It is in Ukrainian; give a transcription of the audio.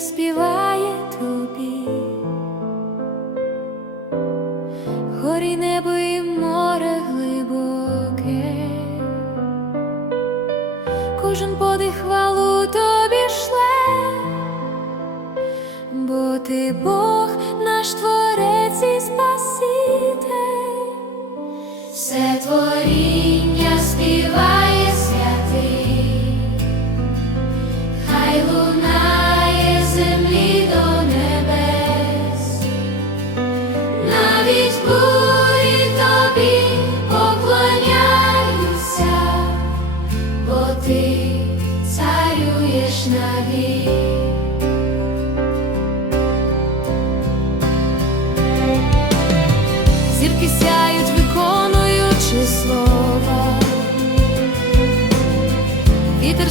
співає тобі, горі небо і море глибоке, кожен подих хвалу тобі шле, бо ти Бог, наш творець і спаситель, навіть бурі тобі поклоняюся, бо ти царюєш навік. Зірки сяють, виконуючи слова. Вітер